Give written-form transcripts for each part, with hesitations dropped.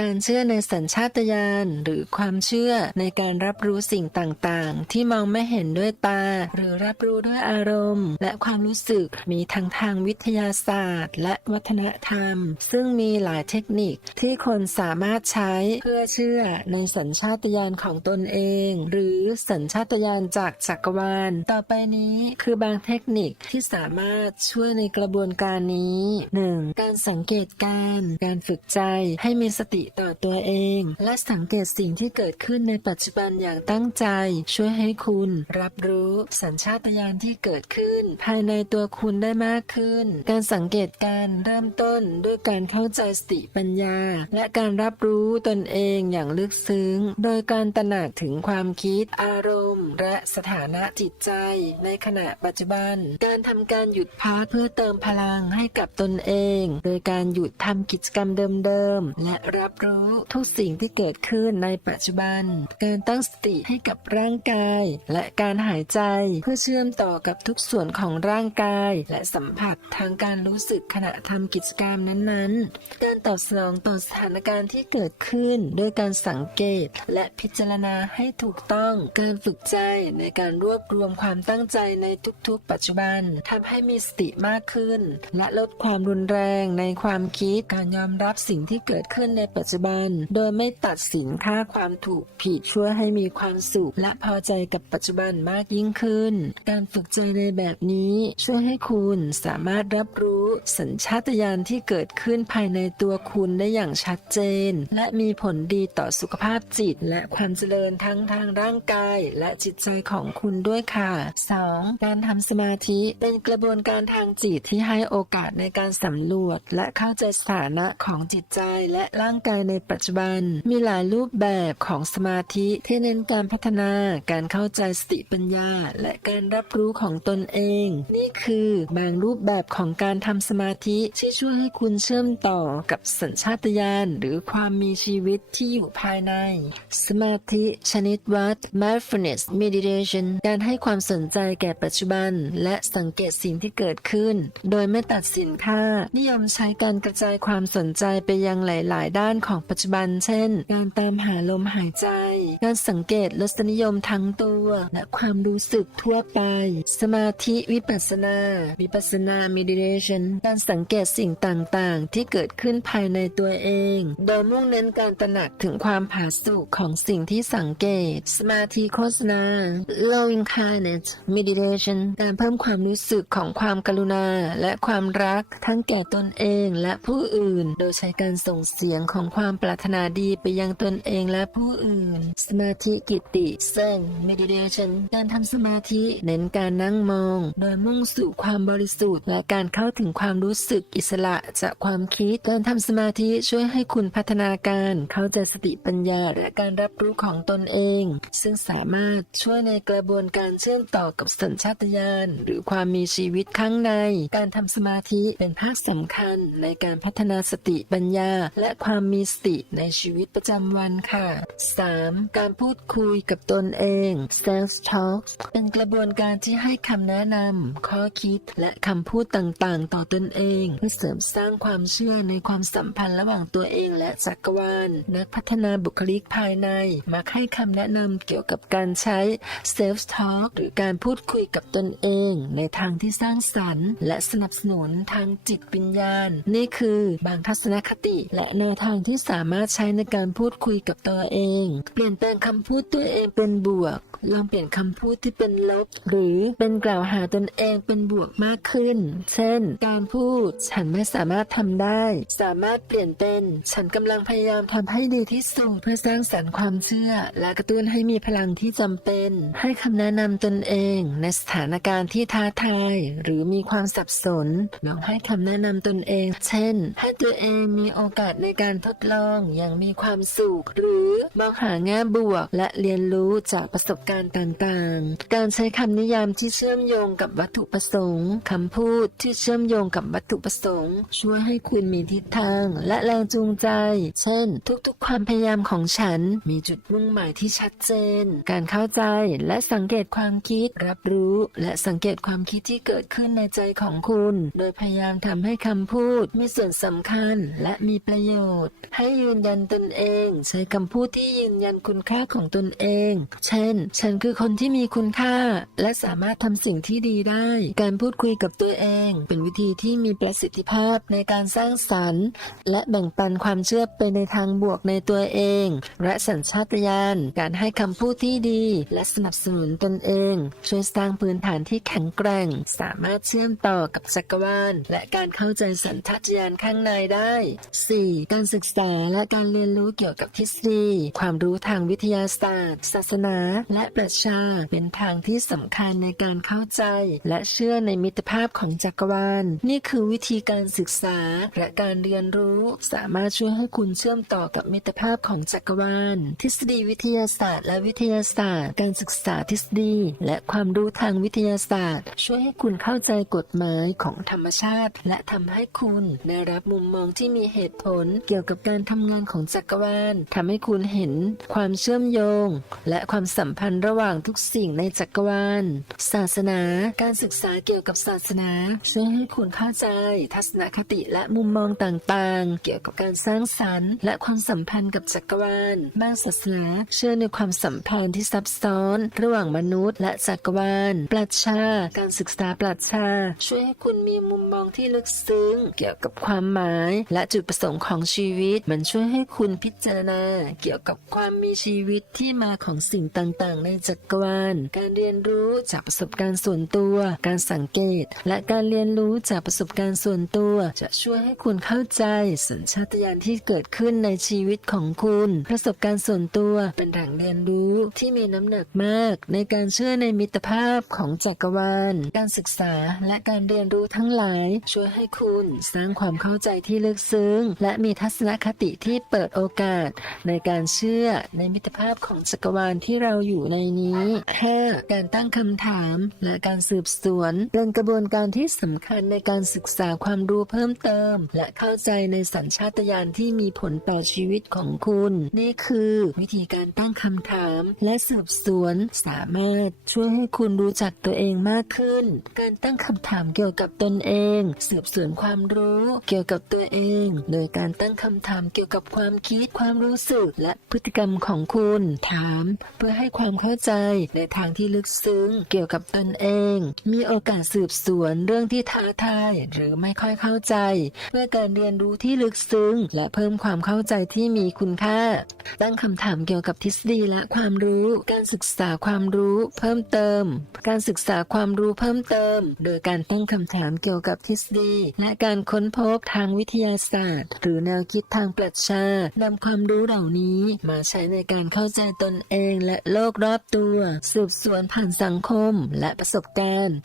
การเชื่อในสัญชาตญาณหรือความเชื่อในการรับรู้สิ่งต่างๆที่มองไม่เห็นด้วยตาหรือรับรู้ด้วยอารมณ์และความรู้สึกมีทั้งทางวิทยาศาสตร์และวัฒนธรรมซึ่งมีหลายเทคนิคที่คนสามารถใช้เพื่อเชื่อในสัญชาตญาณของตนเองหรือสัญชาตญาณจากจักรวาลต่อไปนี้คือบางเทคนิคที่สามารถช่วยในกระบวนการนี้ 1. การสังเกตการฝึกใจให้มีสติต่อตัวเองและสังเกตสิ่งที่เกิดขึ้นในปัจจุบันอย่างตั้งใจช่วยให้คุณรับรู้สัญชาตญาณที่เกิดขึ้นภายในตัวคุณได้มากขึ้นการสังเกตการเริ่มต้นด้วยการเข้าใจสติปัญญาและการรับรู้ตนเองอย่างลึกซึ้งโดยการตระหนักถึงความคิดอารมณ์และสถานะจิตใจในขณะปัจจุบันการทำการหยุดพักเพื่อเติมพลังให้กับตนเองโดยการหยุดทำกิจกรรมเดิมๆและรับรู้ทุกสิ่งที่เกิดขึ้นในปัจจุบันการตั้งสติให้กับร่างกายและการหายใจเพื่อเชื่อมต่อกับทุกส่วนของร่างกายและสัมผัสทางการรู้สึกขณะทำกิจกรรมนั้นๆการตอบสนองต่อสถานการณ์ที่เกิดขึ้นด้วยการสังเกตและพิจารณาให้ถูกต้องการฝึกใจในการรวบรวมความตั้งใจในทุกๆปัจจุบันทำให้มีสติมากขึ้นและลดความรุนแรงในความคิดการยอมรับสิ่งที่เกิดขึ้นในปัจจุบันโดยไม่ตัดสินค่าความถูกผิดช่วยให้มีความสุขและพอใจกับปัจจุบันมากยิ่งขึ้นการฝึกใจในแบบนี้ช่วยให้คุณสามารถรับรู้สัญชาตญาณที่เกิดขึ้นภายในตัวคุณได้อย่างชัดเจนและมีผลดีต่อสุขภาพจิตและความเจริญทั้งทางร่างกายและจิตใจของคุณด้วยค่ะ 2. การทำสมาธิเป็นกระบวนการทางจิตที่ให้โอกาสในการสำรวจและเข้าใจสถานะของจิตใจและร่างกายในปัจจุบันมีหลายรูปแบบของสมาธิที่เน้นการพัฒนาการเข้าใจสติปัญญาและการรับรู้ของตนเองนี่คือบางรูปแบบของการทำสมาธิที่ช่วยให้คุณเชื่อมต่อกับสัญชาตญาณหรือความมีชีวิตที่อยู่ภายในสมาธิชนิดวัด mindfulness meditation การให้ความสนใจแก่ปัจจุบันและสังเกตสิ่งที่เกิดขึ้นโดยไม่ตัดสินค่านิยมใช้การกระจายความสนใจไปยังหลายๆด้านของปัจจุบันเช่นการตามหาลมหายใจการสังเกตรสนิยมทั้งตัวและความรู้สึกทั่วไปสมาธิวิปัสสนา meditation การสังเกตสิ่งต่างๆที่เกิดขึ้นภายในตัวเองโดยมุ่งเน้นการตระหนักถึงความผาสุกของสิ่งที่สังเกตสมาธิโฆษณา loving kindness meditation การเพิ่มความรู้สึกของความกรุณาและความรักทั้งแก่ตนเองและผู้อื่นโดยใช้การส่งเสียงของความปรารถนาดีไปยังตนเองและผู้อื่นสมาธิกิตติเซน meditation การทำสมาธิเน้นการนั่งมองโดยมุ่งสู่ความบริสุทธิ์และการเข้าถึงความรู้สึกอิสระจากความคิดการทำสมาธิช่วยให้คุณพัฒนาการเข้าใจสติปัญญาและการรับรู้ของตนเองซึ่งสามารถช่วยในกระบวนการเชื่อมต่อกับสัญชาตญาณหรือความมีชีวิตข้างในการทำสมาธิเป็นภาคสำคัญในการพัฒนาสติปัญญาและความมีสติในชีวิตประจำวันค่ะ 3. การพูดคุยกับตนเอง self talk เป็นกระบวนการที่ให้คำแนะนำข้อคิดและคำพูดต่างๆต่อตนเองเพื่อเสริมสร้างความเชื่อในความสัมพันธ์ระหว่างตัวเองและจักรวาลนักพัฒนาบุคลิกภายในมักให้คำแนะนำเกี่ยวกับการใช้ self talk หรือการพูดคุยกับตนเองในทางที่สร้างสรรค์และสนับสนุนทางจิตวิญญาณนี่คือบางทัศนคติและแนวทางที่สามารถใช้ในการพูดคุยกับตัวเองเปลี่ยนแปลงคำพูดตัวเองเป็นบวกลองเปลี่ยนคำพูดที่เป็นลบหรือเป็นกล่าวหาตนเองเป็นบวกมากขึ้นเช่นการพูดฉันไม่สามารถทำได้สามารถเปลี่ยนเป็นฉันกำลังพยายามทำให้ดีที่สุดเพื่อสร้างสรรค์ความเชื่อและกระตุ้นให้มีพลังที่จำเป็นให้คำแนะนำตนเองในสถานการณ์ที่ท้าทายหรือมีความสับสนลองให้คำแนะนำตนเองเช่นให้ตัวเองมีโอกาสในการทดลองอย่างมีความสุขหรือมองหาแง่บวกและเรียนรู้จากประสบการณ์ต่างๆการใช้คำนิยามที่เชื่อมโยงกับวัตถุประสงค์คำพูดที่เชื่อมโยงกับวัตถุประสงค์ช่วยให้คุณมีทิศทางและแรงจูงใจเช่นทุกๆความพยายามของฉันมีจุดมุ่งหมายที่ชัดเจนการเข้าใจและสังเกตความคิดรับรู้และสังเกตความคิดที่เกิดขึ้นในใจของคุณโดยพยายามทำให้คำพูดมีส่วนสำคัญและมีประโยชน์ ให้ยืนยันตนเองใช้คำพูดที่ยืนยันคุณค่าของตนเองเช่นฉันคือคนที่มีคุณค่าและสามารถทำสิ่งที่ดีได้การพูดคุยกับตัวเองเป็นวิธีที่มีประสิทธิภาพในการสร้างสรรค์และแบ่งปันความเชื่อไปในทางบวกในตัวเองและสัญชาตญาณการให้คำพูดที่ดีและสนับสนุนตนเองช่วยสร้างพื้นฐานที่แข็งแกร่งสามารถเชื่อมต่อกับจักรวาลและการเข้าใจสัญชาตญาณข้างในได้ 4. การศึกษาและการเรียนรู้เกี่ยวกับทฤษฎีความรู้ทางวิทยาศาสตร์ศาสนาและปรัชญาเป็นทางที่สำคัญในการเข้าใจและเชื่อในมิตรภาพของจักรวาลนี่คือวิธีการศึกษาและการเรียนรู้สามารถช่วยให้คุณเชื่อมต่อกับมิตรภาพของจักรวาลทฤษฎีวิทยาศาสตร์และวิทยาศาสตร์การศึกษาทฤษฎีและความรู้ทางวิทยาศาสตร์ช่วยให้คุณเข้าใจกฎหมายของธรรมชาติและทำให้คุณได้รับมุมมองที่มีเหตุผลเกี่ยวกับการทำงานของจักรวาลทำให้คุณเห็นความเชื่อมโยงและความสัมพันธ์ระหว่างทุกสิ่งในจักรวาลศาสนาการศึกษาเกี่ยวกับศาสนาช่วยให้คุณเข้าใจทัศนคติและมุมมองต่างๆเกี่ยวกับการสร้างสรรค์และความสัมพันธ์กับจักรวาลบางศาสนาเชื่อในความสัมพันธ์ที่ซับซ้อนระหว่างมนุษย์และจักรวาลปรัชญาการศึกษาปรัชญาช่วยให้คุณมีมุมมองที่ลึกซึ้งเกี่ยวกับความหมายและจุดประสงค์ของชีวิตมันช่วยให้คุณพิจารณาเกี่ยวกับความมีชีวิตที่มาของสิ่งต่างๆในจักรวาลการเรียนรู้จากประสบการณ์ส่วนตัวการสังเกตและการเรียนรู้จากประสบการณ์ส่วนตัวจะช่วยให้คุณเข้าใจสัญชาตญาณที่เกิดขึ้นในชีวิตของคุณประสบการณ์ส่วนตัวเป็นแหล่งเรียนรู้ที่มีน้ำหนักมากในการเชื่อในมิตรภาพของจักรวาลการศึกษาและการเรียนรู้ทั้งหลายช่วยให้คุณสร้างความเข้าใจที่ลึกซึ้งและมีทัศนคติที่เปิดโอกาสในการเชื่อในมิตรภาพของจักรวาลที่เราอยู่ในนี้ 5. การตั้งคำถามและการสืบสวนเป็นกระบวนการที่สำคัญในการศึกษาความรู้เพิ่มเติมและเข้าใจในสัญชาตญาณที่มีผลต่อชีวิตของคุณนี่คือวิธีการตั้งคำถามและสืบสวนสามารถช่วยให้คุณรู้จักตัวเองมากขึ้นการตั้งคำถามเกี่ยวกับตนเองสืบสวนความรู้เกี่ยวกับตัวเองโดยการตั้งคำถามเกี่ยวกับความคิดความรู้สึกและพฤติกรรมของคุณถามเพื่อให้ความเข้าใจในทางที่ลึกซึ้งเกี่ยวกับตนเองมีโอกาสสืบสวนเรื่องที่ท้าทายหรือไม่ค่อยเข้าใจเพื่อการเรียนรู้ที่ลึกซึ้งและเพิ่มความเข้าใจที่มีคุณค่าตั้งคำถามเกี่ยวกับทฤษฎีและความรู้การศึกษาความรู้เพิ่มเติมการศึกษาความรู้เพิ่มเติมโดยการตั้งคำถามเกี่ยวกับทฤษฎีและการค้นพบทางวิทยาศาสตร์หรือแนวคิดทางปรัชญานำความรู้เหล่านี้มาใช้ในการเข้าใจตนเองและโลกรอบตัวสืบสวนผ่านสังคมและประสบการณ์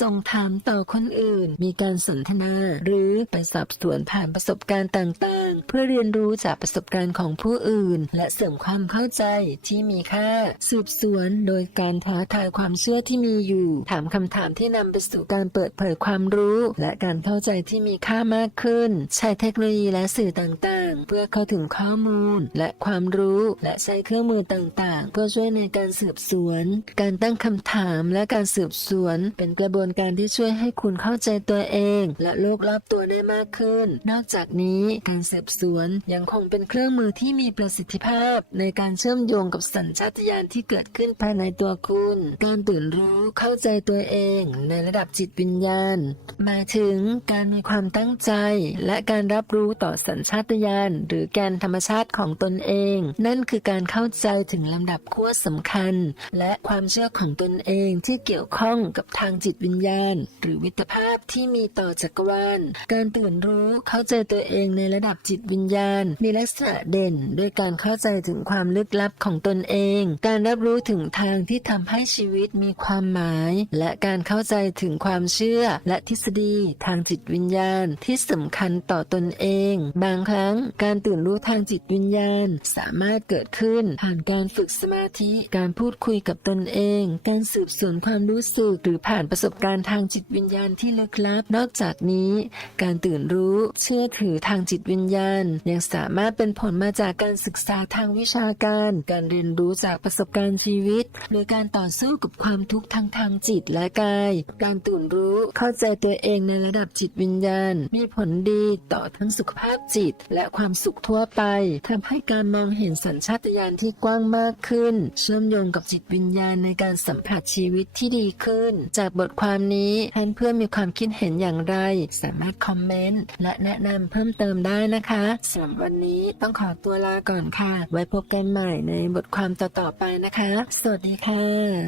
ส่งถามต่อคนอื่นมีการสนทนาหรือไปสอบสวนผ่านประสบการณ์ต่างๆเพื่อเรียนรู้จากประสบการณ์ของผู้อื่นและเสริมความเข้าใจที่มีค่าสืบสวนโดยการท้าทายความเชื่อที่มีอยู่ถามคำถามที่นำไปสู่การเปิดเผยความรู้และการเข้าใจที่มีค่ามากขึ้นใช้เทคโนโลยีและสื่อต่างๆเพื่อเข้าถึงข้อมูลและความรู้และใช้เครื่องมือต่างๆเพื่อช่วยในการสืบสวนการตั้งคำถามและการสืบสวนเป็นกระบวนการที่ช่วยให้คุณเข้าใจตัวเองและโลกรอบตัวได้มากขึ้นนอกจากนี้การสืบสวนยังคงเป็นเครื่องมือที่มีประสิทธิภาพในการเชื่อมโยงกับสัญชาตญาณที่เกิดขึ้นภายในตัวคุณการตื่นรู้เข้าใจตัวเองในระดับจิตวิญญาณหมายถึงการมีความตั้งใจและการรับรู้ต่อสัญชาตญาณหรือแกนธรรมชาติของตนเองนั่นคือการเข้าใจถึงลำดับขั้วสำคัญและความเชื่อของตนเองที่เกี่ยวข้องกับทางจิตวิญญาณหรือมิตรภาพที่มีต่อจักรวาลการตื่นรู้เข้าใจตัวเองในระดับจิตวิญญาณมีลักษณะเด่นด้วยการเข้าใจถึงความลึกลับของตนเองการรับรู้ถึงทางที่ทำให้ชีวิตมีความหมายและการเข้าใจถึงความเชื่อและทฤษฎีทางจิตวิญญาณที่สำคัญต่อตนเองบางครั้งการตื่นรู้ทางจิตวิญญาณสามารถเกิดขึ้นผ่านการฝึกสมาธิการพูดคุยกับตนเองการสืบสวนความรู้สึกหรือผ่านประสบการณ์ทางจิตวิญญาณที่ลึกลับนอกจากนี้การตื่นรู้เชื่อถือทางจิตวิญญาณยังสามารถเป็นผลมาจากการศึกษาทางวิชาการการเรียนรู้จากประสบการณ์ชีวิตหรือการต่อสู้กับความทุกข์ทางจิตและกายการตื่นรู้เข้าใจตัวเองในระดับจิตวิญญาณมีผลดีต่อทั้งสุขภาพจิตและ ความสุขทั่วไปทำให้การมองเห็นสัญชาตญาณที่กว้างมากขึ้นเชื่อมโยงกับจิตวิญญาณในการสัมผัสชีวิตที่ดีขึ้นจากบทความนี้เพื่อนๆมีความคิดเห็นอย่างไรสามารถคอมเมนต์และแนะนำเพิ่มเติมได้นะคะสำหรับวันนี้ต้องขอตัวลาก่อนค่ะไว้พบกันใหม่ในบทความต่อๆไปนะคะสวัสดีค่ะ